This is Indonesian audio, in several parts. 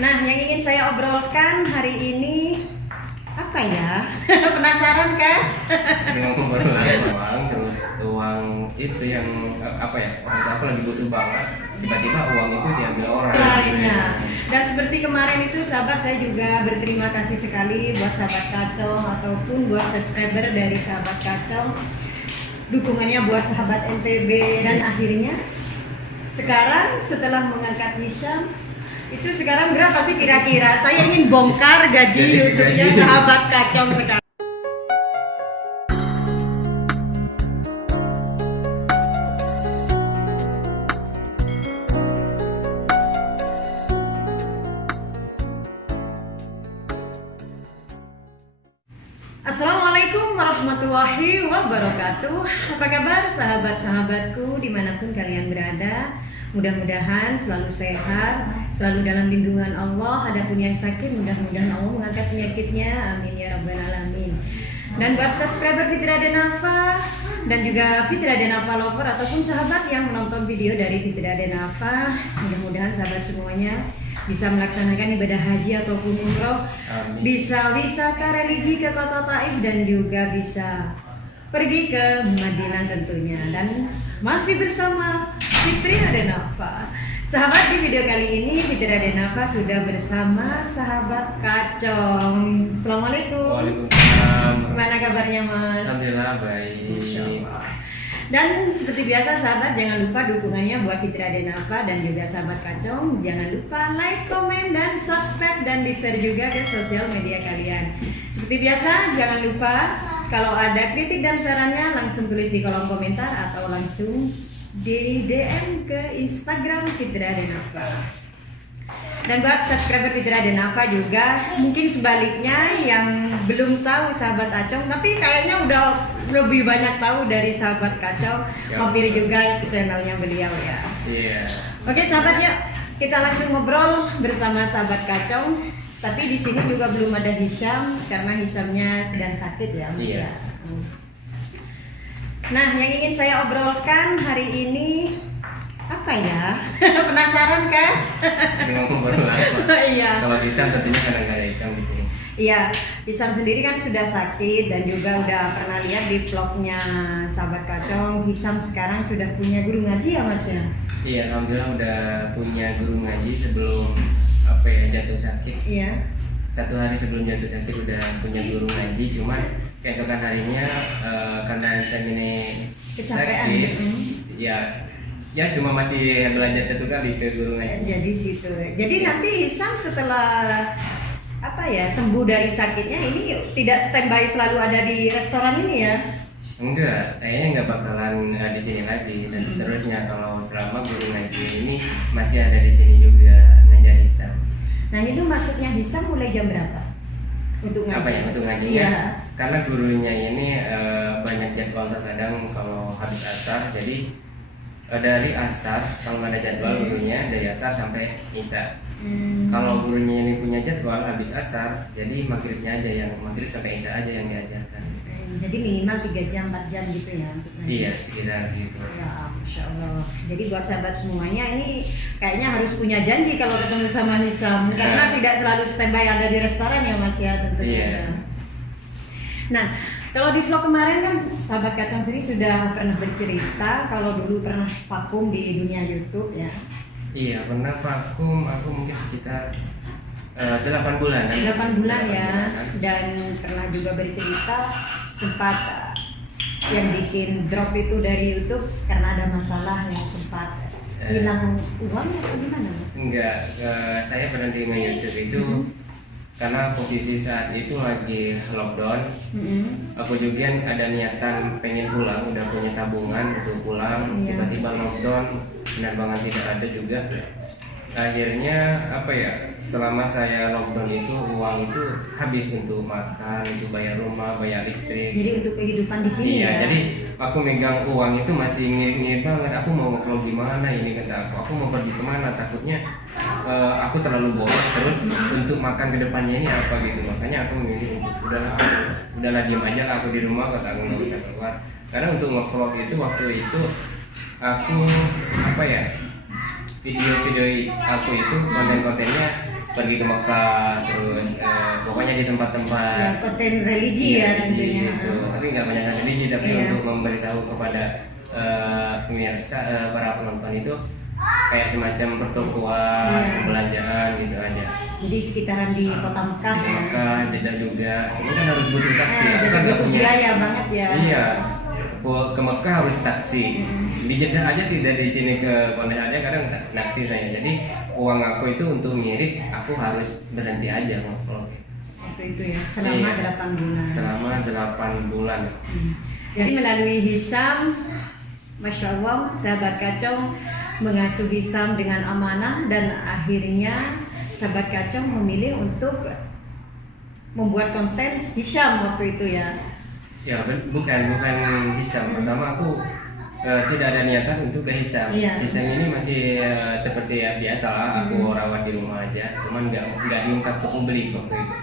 Nah, yang ingin saya obrolkan hari ini apa ya? Penasaran kan? Dengan pembaruan uang, terus uang itu yang apa ya? Orang tua aku lagi butuh banget. Tiba-tiba uang itu diambil orang. Lainnya. Dan seperti kemarin itu sahabat, saya juga berterima kasih sekali buat sahabat Kacau ataupun buat subscriber dari sahabat Kacau, dukungannya buat sahabat NTB. Dan akhirnya sekarang setelah mengangkat Hisham, itu sekarang berapa sih kira-kira? Saya ingin bongkar gaji YouTube-nya sahabat Kacau sekarang. Assalamualaikum warahmatullahi wabarakatuh. Apa kabar sahabat-sahabatku dimanapun kalian berada? Mudah-mudahan selalu sehat, selalu dalam lindungan Allah. Adapun yang sakit, mudah-mudahan Allah mengangkat penyakitnya. Amin ya rabbal alamin. Dan buat subscriber Fitri Adenafa dan juga Fitri Adenafa lover ataupun sahabat yang menonton video dari Fitri Adenafa, mudah-mudahan sahabat semuanya bisa melaksanakan ibadah haji ataupun umroh, bisa wisata religi ke kota Taif dan juga bisa pergi ke Madinah tentunya. Dan masih bersama Fitri Adenafa. Sahabat, di video kali ini Fitri Adenafa sudah bersama sahabat Kacong. Assalamualaikum. Waalaikumsalam. Gimana kabarnya Mas? Alhamdulillah baik. Masya Allah. Dan seperti biasa sahabat, jangan lupa dukungannya buat Fitri Adenafa dan juga sahabat Kacong. Jangan lupa like, komen, dan subscribe dan di-share juga ke sosial media kalian. Seperti biasa, jangan lupa kalau ada kritik dan sarannya langsung tulis di kolom komentar atau langsung di DM ke Instagram Fitri Adenafa. Dan buat subscriber Fitri Adenafa juga, mungkin sebaliknya yang belum tahu sahabat Acong, tapi kayaknya udah lebih banyak tahu dari sahabat Kacau, mampir juga ke channelnya beliau ya. Iya. Oke sahabat, yuk kita langsung ngobrol bersama sahabat Kacau. Tapi di sini juga belum ada Hisham karena Hishamnya sedang sakit ya. Iya. Nah, yang ingin saya obrolkan hari ini apa ya? Penasaran kan? Dengan pembaruan. Iya. Kalau Hisham tentunya karena nggak ada Hisham di sini. Iya, Hisham sendiri kan sudah sakit dan juga udah pernah lihat di vlognya sahabat Kacong. Hisham sekarang sudah punya guru ngaji ya Mas ya? Iya, alhamdulillah udah punya guru ngaji sebelum jatuh sakit. Iya. 1 hari sebelum jatuh sakit udah punya guru ngaji, cuman keesokan harinya karena Hisham ini Kecapean. sakit, ya cuma masih belajar 1 kali ke guru ngaji. Jadi gitu. Jadi nanti Hisham setelah sembuh dari sakitnya ini tidak standby selalu ada di restoran ini ya? Enggak, kayaknya nggak bakalan di sini lagi dan seterusnya kalau selama guru ngaji ini masih ada di sini juga ngajar Hisham. Nah itu masuknya Hisham mulai jam berapa? Untuk ngaji? Apa ya untuk ngajinya? Iya. Karena gurunya ini banyak jadwal, terkadang kalau habis asar, jadi dari asar kalau nggak ada jadwal gurunya dari asar sampai isya. Kalau gurunya ini punya jadwal habis asar, jadi maghribnya aja yang maghrib sampai isya aja yang diajarkan. Jadi minimal 3 jam 4 jam gitu ya untuk ngaji. Iya sekitar gitu. Ya, Masya Allah. Jadi buat sahabat semuanya ini kayaknya harus punya janji kalau ketemu sama Hisham karena tidak selalu standby ada di restoran ya Mas ya tentunya. Iya. Nah, kalau di vlog kemarin kan sahabat Kacang sendiri sudah pernah bercerita kalau dulu pernah vakum di dunia YouTube ya. Iya pernah vakum, aku mungkin sekitar 8 bulan. 8 bulan ya. Bulanan. Dan pernah juga bercerita sempat yang bikin drop itu dari YouTube karena ada masalah yang sempat hilang uang atau gimana Mas? Enggak, saya berhenti nge-YouTube itu karena posisi saat itu lagi lockdown. Aku juga ada niatan pengen pulang, udah punya tabungan untuk pulang. Iya. Tiba-tiba lockdown, penerbangan tidak ada juga. Akhirnya selama saya lockdown itu uang itu habis untuk makan, untuk bayar rumah, bayar listrik. Jadi untuk kehidupan di sini Iya, ya. jadi aku megang uang itu masih ngirit-ngirit banget. Aku mau nge-vlog gimana ini kata aku mau pergi kemana, takutnya aku terlalu boros terus untuk makan kedepannya ini apa gitu. Makanya aku milih udahlah diem aja lah aku di rumah, kata aku nggak usah keluar. Karena untuk nge-vlog itu waktu itu aku video-video aku itu konten-kontennya pergi ke Mekah, terus pokoknya di tempat-tempat Ya, konten religi ya religi nantinya. gitu. Tapi nggak banyak religi, tapi Iya. untuk memberitahu kepada pemirsa, para penonton itu kayak semacam pertokoan, Iya. perbelanjaan gitu aja. Jadi sekitaran di kota Mekah Di ya. Mekah tidak juga, cuma kan harus butuh taksi. Nah, Aku jadi kan nggak butuh punya. biaya banget ya. Iya, ke Mekah harus taksi. Di Jeddah aja sih, dari sini ke Pondok aja kadang taksi saya. Jadi uang aku itu untuk ngirit, aku harus berhenti aja ngevlog. Waktu itu ya, selama Iya. 8 bulan. Selama 8 bulan. Jadi melalui Hisham, Masya Allah, sahabat Kacong mengasuh Hisham dengan amanah, dan akhirnya sahabat Kacong memilih untuk membuat konten Hisham waktu itu ya. Ya bukan Hisam. Pertama aku tidak ada niatan untuk ke Hisam. Iya. Hisam ini masih seperti ya biasa lah, aku rawat di rumah aja. Cuman nggak diungkap ke publik waktu itu.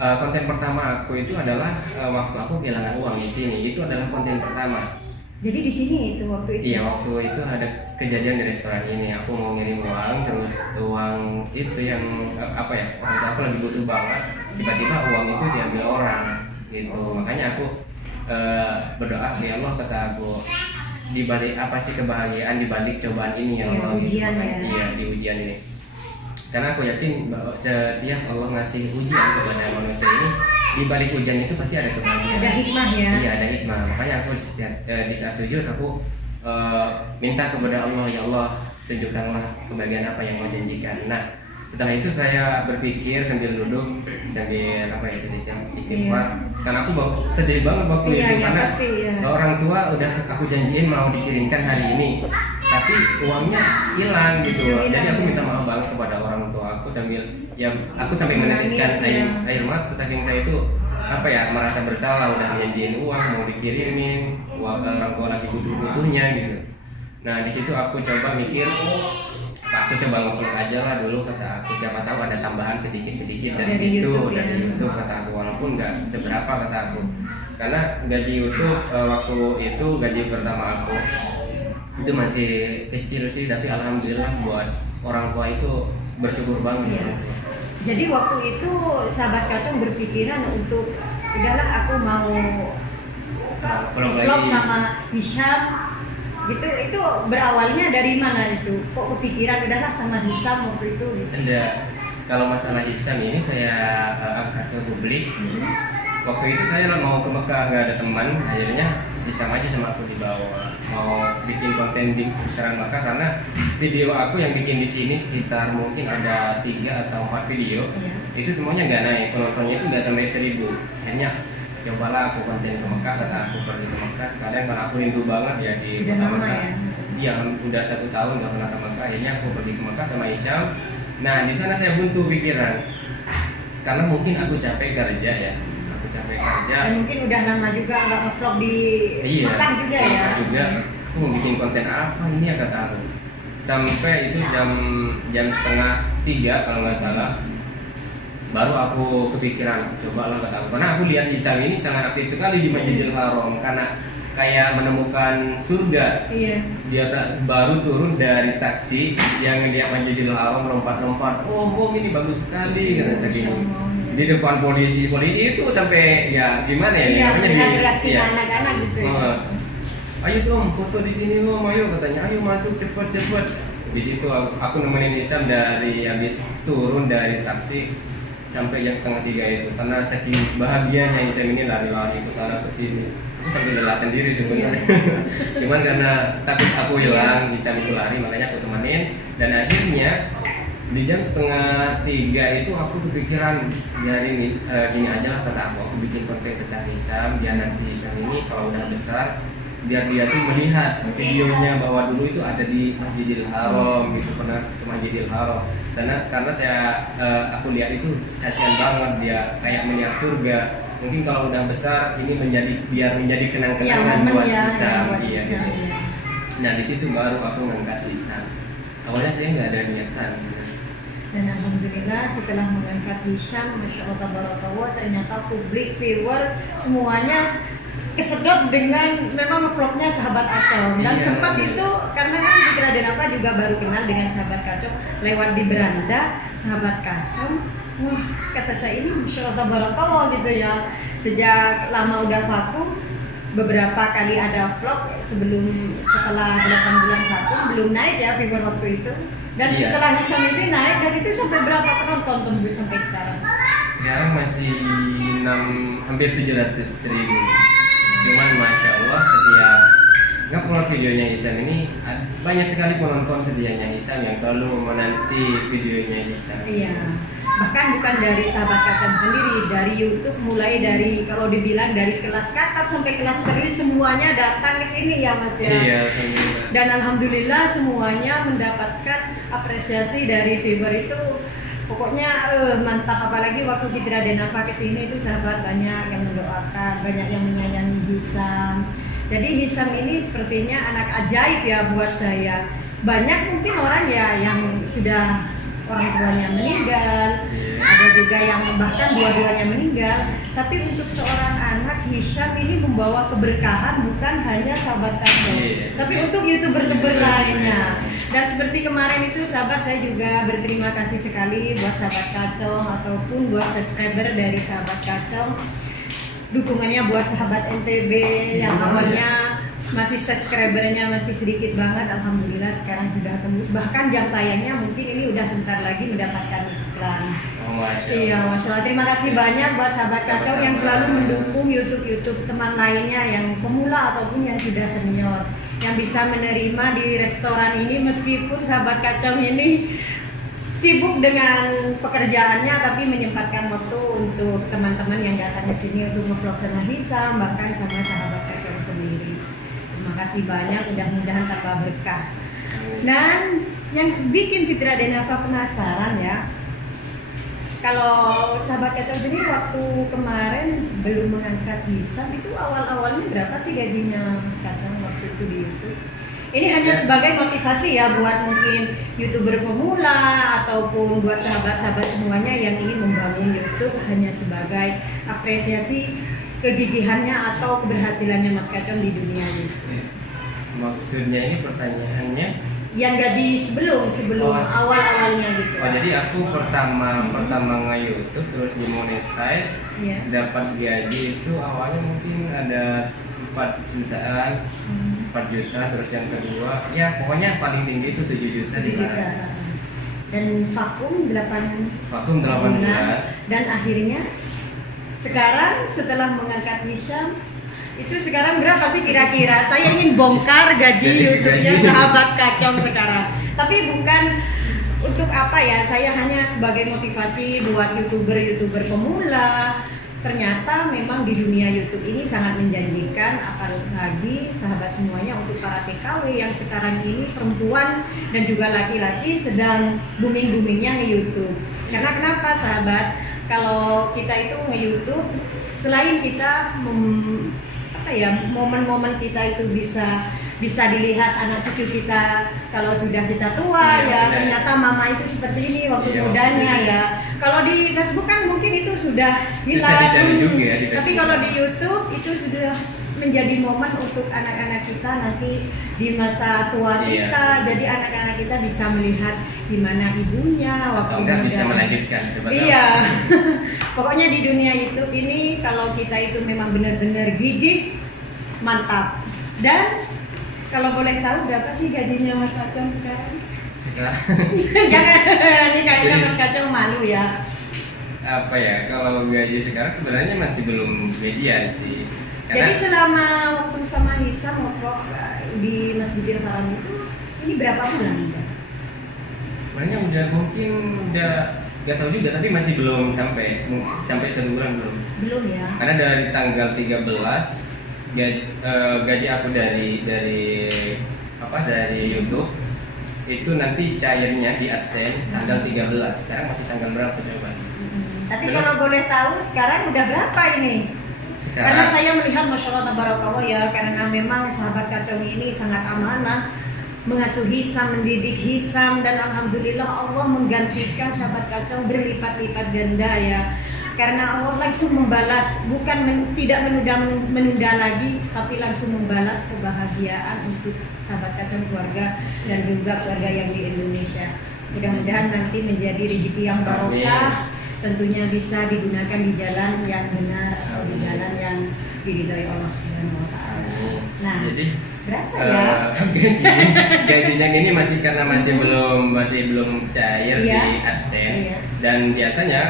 Konten pertama aku itu adalah waktu aku kehilangan uang di sini. Itu adalah konten pertama. Jadi di sini itu waktu itu. Iya, waktu itu ada kejadian di restoran ini. Aku mau ngirim uang, terus uang itu yang apa ya? Waktu itu aku lagi butuh banget. Tiba-tiba uang itu diambil orang, gitu. Makanya aku berdoa, ya Allah, kata aku, di balik apa sih kebahagiaan di balik cobaan ini ya Iya, Allah, gitu. ujian ya. Iya, di ujian ini. Karena aku yakin bahwa setiap Allah ngasih ujian kepada manusia ini, di balik ujian itu pasti ada kebahagiaan. Ada hikmah ya. Iya, ada hikmah. Makanya aku setiap di saat sujud aku minta kepada Allah, ya Allah, tunjukkanlah kebahagiaan apa yang kau janjikan. Nah, setelah itu saya berpikir sambil duduk, sambil apa ya itu istighfar. Karena aku sedih banget waktu Iya, itu, iya, karena pasti, iya. orang tua udah aku janjiin mau dikirimkan hari ini, tapi uangnya hilang gitu. Hilang. Jadi aku minta maaf banget kepada orang tua aku, sambil ya aku sampai Menangis, menetiskan ya. air mata, saking saya itu apa ya, merasa bersalah udah janjiin uang mau dikirimin, orang tua lagi butuhnya gitu. Nah, di situ aku coba mikir, aku coba ngevlog aja lah dulu, kata aku, siapa tahu ada tambahan sedikit dari situ, YouTube, dari ya. YouTube, kata aku, walaupun nggak seberapa, kata aku, karena gaji YouTube waktu itu gaji pertama aku itu masih kecil sih, tapi alhamdulillah buat orang tua itu bersyukur banget. Iya. Jadi waktu itu sahabat Kacong berpikiran untuk, udahlah aku mau Vlog vlog lagi. sama Hisham gitu. Itu berawalnya dari mana itu? Kok kepikiran udahlah sama Hisham waktu itu gitu? Ada, kalau masalah Ihsan ini saya angkat ke publik. Waktu itu saya mau ke Mekah, nggak ada teman, akhirnya Ihsan aja sama aku dibawa, mau bikin konten di sekitaran Mekah, karena video aku yang bikin di sini sekitar mungkin ada 3 atau 4 video, Iya. itu semuanya nggak naik, penontonnya itu nggak sampai 1000. Akhirnya cobalah aku konten ke Mekah, kata aku pergi ke Mekah sekalian, karena aku rindu banget ya di Sudah kota lama Mekah. ya? Iya, udah 1 tahun nggak pernah ke Mekah. Akhirnya aku pergi ke Mekah sama Ihsan. Nah, di sana saya buntu pikiran, karena mungkin aku capek kerja ya, Dan mungkin udah lama juga nggak nge-vlog di Iya, Mekah juga ya? Mekah juga. Aku mau bikin konten apa ini ya, kata aku. Sampai itu jam setengah 3 kalau nggak salah, baru aku kepikiran, coba lah, kata aku. Karena aku lihat Ihsan ini sangat aktif sekali di Masjidil Haram, karena kayak menemukan surga. Iya. Dia baru turun dari taksi yang dia Masjidil Haram, lompat-lompat. Oh, ini bagus sekali, kata saking di depan polisi itu sampai ya gimana ya? Iya, namanya melihat di- reaksi iya. anak-anak gitu ya. Ayo dong foto di sini Om, ayo, katanya, ayo masuk cepat. Di situ aku nemenin Ihsan dari habis turun dari taksi sampai jam setengah 3 itu, karena saking bahagianya Ihsan ini lari-lari ke sana ke sini. Aku sampai lelah sendiri sebenarnya. Cuman karena takut aku hilang, Ihsan itu lari, makanya aku temenin. Dan akhirnya di jam setengah 3 itu aku kepikiran, dari gini aja lah, kata aku bikin konten tentang Ihsan, biar nanti Ihsan ini kalau udah besar, biar dia tuh melihat videonya bahwa dulu itu ada di Masjidil Haram gitu, pernah ke Masjidil Haram sana, karena aku lihat itu kasihan banget, dia kayak melihat surga. Mungkin kalau udah besar ini biar menjadi kenang-kenangan buat Ihsan. Iya gitu. Nah, di situ baru aku ngangkat Ihsan. Awalnya saya nggak ada niatan. Dan alhamdulillah setelah mengangkat Hisham, Masya Allah Tabarakallah, ternyata publik, viewer semuanya kesedot dengan memang vlognya Sahabat Atom dan Iya. sempat itu karena kan Fitri Radenava juga baru kenal dengan Sahabat Kacung lewat di beranda Sahabat Kacung. Wah, kata saya ini Masya Allah Barakallah gitu ya. Sejak lama udah vakum, beberapa kali ada vlog setelah 8 bulan vakum belum naik ya viewer waktu itu. Dan Iya. setelah Hisam ini naik, dan itu sampai berapa penonton tembus sampai sekarang? Sekarang masih hampir 700.000. Cuman Masya Allah setiap ngupload videonya Hisam ini banyak sekali penonton setianya Hisam yang selalu menanti videonya Hisam. Iya. Bahkan bukan dari Sahabat Kacang sendiri, dari YouTube, mulai dari kalau dibilang dari kelas kakap sampai kelas teri semuanya datang ke sini ya Mas ya. Iya, alhamdulillah. Dan alhamdulillah semuanya mendapatkan apresiasi dari viewer itu. Pokoknya mantap, apalagi waktu Fitri Radenava ke sini itu sahabat banyak yang mendoakan, banyak yang menyayangi Hisam. Jadi Hisam ini sepertinya anak ajaib ya buat saya. Banyak mungkin orang ya yang sudah orang tuanya meninggal, ada juga yang bahkan dua-duanya meninggal. Tapi untuk seorang anak, Hisam ini membawa keberkahan bukan hanya Sahabat Kacung, tapi untuk YouTuber-YouTuber lainnya. Dan seperti kemarin itu sahabat, saya juga berterima kasih sekali buat Sahabat Kacung ataupun buat subscriber dari Sahabat Kacung. Dukungannya buat sahabat NTB yang awalnya masih subscribernya masih sedikit banget, alhamdulillah sekarang sudah tembus. Bahkan jam tayangnya mungkin ini udah sebentar lagi mendapatkan iklan. Oh, Masya Allah. Iya, Masya Allah. Terima kasih banyak buat Sahabat Kacung yang selalu mendukung YouTube teman lainnya yang pemula ataupun yang sudah senior, yang bisa menerima di restoran ini meskipun Sahabat Kacung ini sibuk dengan pekerjaannya, tapi menyempatkan waktu untuk teman-teman yang datang ke sini untuk nge-vlog sama Hisam, bahkan sama Sahabat Kacung sendiri. Terima kasih banyak, mudah-mudahan tambah berkah. Dan yang bikin Fitri Radenava penasaran ya, kalau Sahabat Kacung sendiri waktu kemarin belum mengangkat Hisam itu awal-awalnya berapa sih gajinya Mas Kacung waktu itu di YouTube? Ini hanya sebagai motivasi ya buat mungkin YouTuber pemula ataupun buat sahabat-sahabat semuanya yang ingin membangun YouTube, hanya sebagai apresiasi kegigihannya atau keberhasilannya Mas Kacung di dunia YouTube. Maksudnya ini pertanyaannya? Yang gaji sebelum awal-awalnya gitu. Oh, jadi aku pertama nge-YouTube terus dimonetize, dapat gaji itu awalnya mungkin ada 4 jutaan, 4 juta, terus yang kedua ya pokoknya paling tinggi itu 7 juta di bulan. Dan vakum 8 bulan. Dan akhirnya sekarang setelah mengangkat Hisam itu sekarang berapa sih kira-kira? Saya ingin bongkar gaji YouTube-nya Sahabat Kacung sekarang. Tapi bukan untuk apa ya, saya hanya sebagai motivasi buat YouTuber pemula. Ternyata memang di dunia YouTube ini sangat menjanjikan, apalagi sahabat semuanya untuk para TKW yang sekarang ini perempuan dan juga laki-laki sedang booming-boomingnya nge-YouTube. Karena kenapa sahabat? Kalau kita itu nge-YouTube, selain kita momen-momen kita itu bisa dilihat anak cucu kita kalau sudah kita tua ternyata mama itu seperti ini waktu mudanya ya. Kalau di Facebook kan mungkin itu sudah hilang, tapi kalau di YouTube itu sudah menjadi momen untuk anak-anak kita nanti di masa tua kita. Jadi anak-anak kita bisa melihat gimana ibunya waktu muda. Bisa melanjutkan. Iya. Pokoknya di dunia YouTube ini kalau kita itu memang benar-benar gigih, mantap. Dan kalau boleh tahu berapa sih gajinya Mas Kacung sekarang? Jangan, ini kayaknya Mas Kacung malu ya. Apa ya, kalau gaji sekarang sebenarnya masih belum median sih. Jadi selama waktu sama Hisam ngevlog di Masjidil Haram itu, ini berapa bulan udah? Sebenarnya gak tahu juga, tapi masih belum sampai 1 bulan belum. Belum ya? Karena dari tanggal 13 gaji aku dari YouTube itu nanti cairnya di AdSense tanggal 13. Sekarang masih tanggal berapa coba? Tapi kalau boleh tahu sekarang udah berapa ini? Karena saya melihat Masya Allah Tabarakallah ya, karena memang Sahabat Kacung ini sangat amanah mengasuh Hisam, mendidik Hisam, dan alhamdulillah Allah menggantikan Sahabat Kacung berlipat-lipat ganda ya. karena Allah langsung membalas, bukan tidak menunda lagi, tapi langsung membalas kebahagiaan untuk sahabat kacang keluarga dan juga keluarga yang di Indonesia. Mudah-mudahan nanti menjadi rezeki yang barokah, tentunya bisa digunakan di jalan yang benar atau di jalan yang diridhoi Allah Subhanahu wa taala. Nah, jadi berapa ya? Gajinya ini masih karena masih belum cair di Iya. AdSense. Iya. Dan biasanya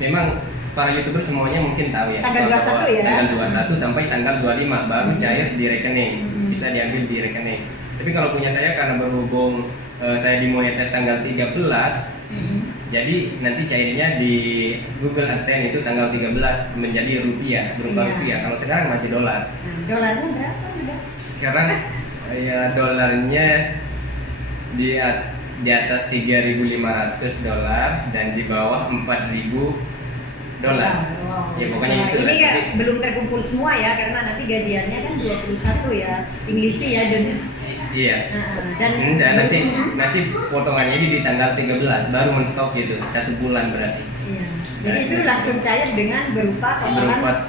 memang para YouTuber semuanya mungkin tahu ya. Tanggal 21 ya? Tanggal 21 sampai tanggal 25 baru cair di rekening. Bisa diambil di rekening. Tapi kalau punya saya karena berhubung saya dimonetis tanggal 13, jadi nanti cairnya di Google AdSense itu tanggal 13 menjadi rupiah, berupa Iya. rupiah. Kalau sekarang masih dolar. Nah, dolarnya berapa udah? Sekarang ya dolarnya di atas 3.500 dolar dan di bawah 4.000 dolar. Wow. Ya pokoknya itu Ini lah. ya belum terkumpul semua ya, karena nanti gajiannya kan 21 ya, Inggris ya dan Iya. dan Nanti potongannya ini di tanggal 13 baru mentok gitu, 1 bulan berarti. iya. Jadi itu langsung cair dengan berupa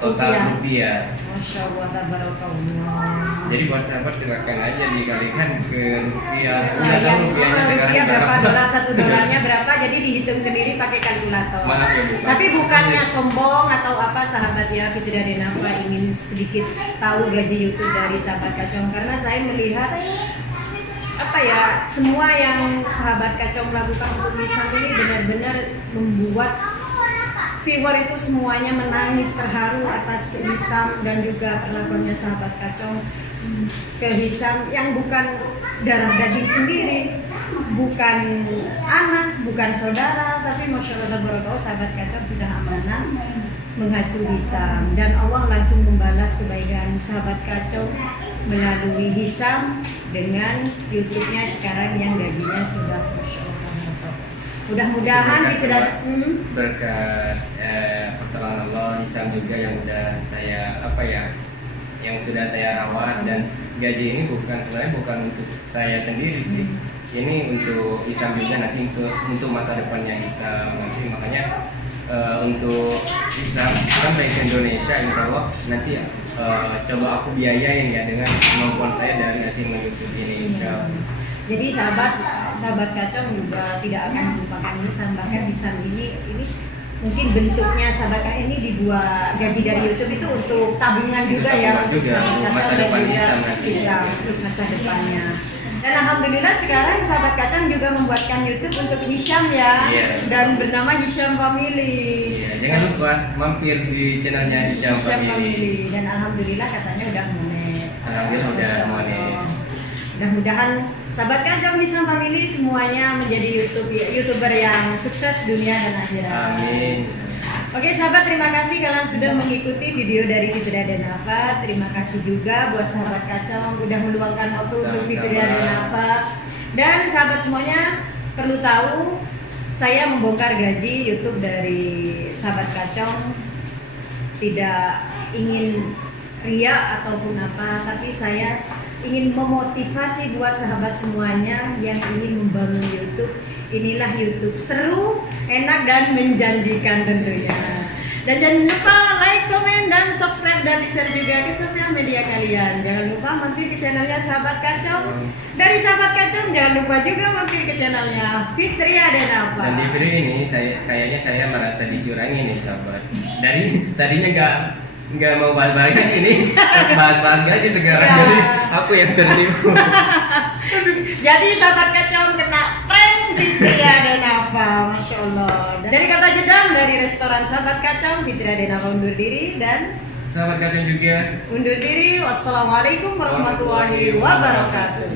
Total rupiah. Masya Allah, tabarakallah. Jadi buat sahabat silakan aja dikalikan ke rupiah. Nah, Nggak tahu yang rupiahnya sekarang rupiah berapa dolar, 1 dolarnya berapa, jadi dihitung sendiri pakai kalkulator. Maaf ya, Bu. Tapi bukannya sombong atau apa sahabat ya, Fitria Denafa ingin sedikit tahu gaji YouTube dari sahabat kacang, karena saya melihat apa ya, semua yang sahabat kacang lakukan untuk Misam ini benar-benar membuat viewer itu semuanya menangis terharu atas Hisam dan juga perlakuannya sahabat kacang ke Hisam yang bukan darah daging sendiri, bukan anak, bukan saudara, tapi Masya Allah tabarakallah, sahabat kacang sudah amanah mengasuh Hisam dan Allah langsung membalas kebaikan sahabat kacang melalui Hisam dengan YouTube-nya sekarang yang gajinya sudah Masya Allah tabarakallah. Mudah-mudahan berkat pertolongan Allah, Hisam juga yang sudah saya rawat, dan gaji ini sebenarnya bukan untuk saya sendiri sih. Ini untuk Hisam juga nanti untuk masa depannya Hisam nanti, makanya untuk Hisam sampai ke Indonesia insya Allah nanti coba aku biayain ya dengan kemampuan saya dari hasil YouTube ini insya Allah. Jadi sahabat kacang juga tidak akan melupakan Hisam, bahkan Hisam ini mungkin bentuknya sahabat kacang ini dibuat gaji dari YouTube itu untuk tabungan juga ya, juga untuk masa depan Hisam nanti. Untuk masa depannya. Dan alhamdulillah sekarang sahabat kacang juga membuatkan YouTube untuk Hisam ya, Iya. dan bernama Hisam Family. Iya, jangan lupa mampir di channelnya Hisam Family. Dan alhamdulillah katanya udah monet. Alhamdulillah udah monet. Mudah-mudahan sahabat kacang Hisam Family semuanya menjadi YouTuber yang sukses dunia dan akhirat. Amin. Oke sahabat, terima kasih kalian sudah mengikuti video dari Fitria Denafa. Terima kasih juga buat sahabat kacang udah meluangkan waktu untuk Fitria Denafa. Dan sahabat semuanya perlu tahu, saya membongkar gaji YouTube dari sahabat kacang tidak ingin ria ataupun apa, tapi saya ingin memotivasi buat sahabat semuanya yang ingin membangun YouTube. Inilah YouTube seru, enak dan menjanjikan tentunya. Dan jangan lupa like, komen, dan subscribe dan share juga ke sosial media kalian. Jangan lupa mampir ke channelnya Sahabat Kacang. Dari Sahabat Kacang jangan lupa juga mampir ke channelnya Fitria Denafa. Dan di video ini kayaknya saya merasa dicurangi nih sahabat. Dari tadinya nggak mau bahas-bahas ini, bahas-bahas gaji sekarang. Ya. Jadi aku yang tertipu. Jadi Sahabat Kacang kena prank Fitria Denafa, Masya Allah. Dari kata jedam dari restoran Sahabat Kacang, Fitria Denafa undur diri dan Sahabat kacang juga. undur diri. Wassalamualaikum warahmatullahi wabarakatuh.